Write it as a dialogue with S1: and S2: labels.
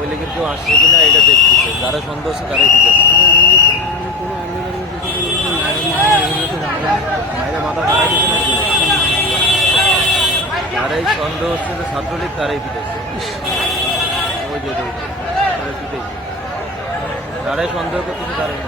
S1: আওয়ামী লীগের কেউ আসছে কিনা এটা দেখতেছে। যারা সন্দেহ আছে তারাই দিতেছে। মাথা সন্দেহ হচ্ছে যে ছাত্রলীগ, তারাই দিতেছে। ওই যে তারাই সন্দেহ করতেছে তারাই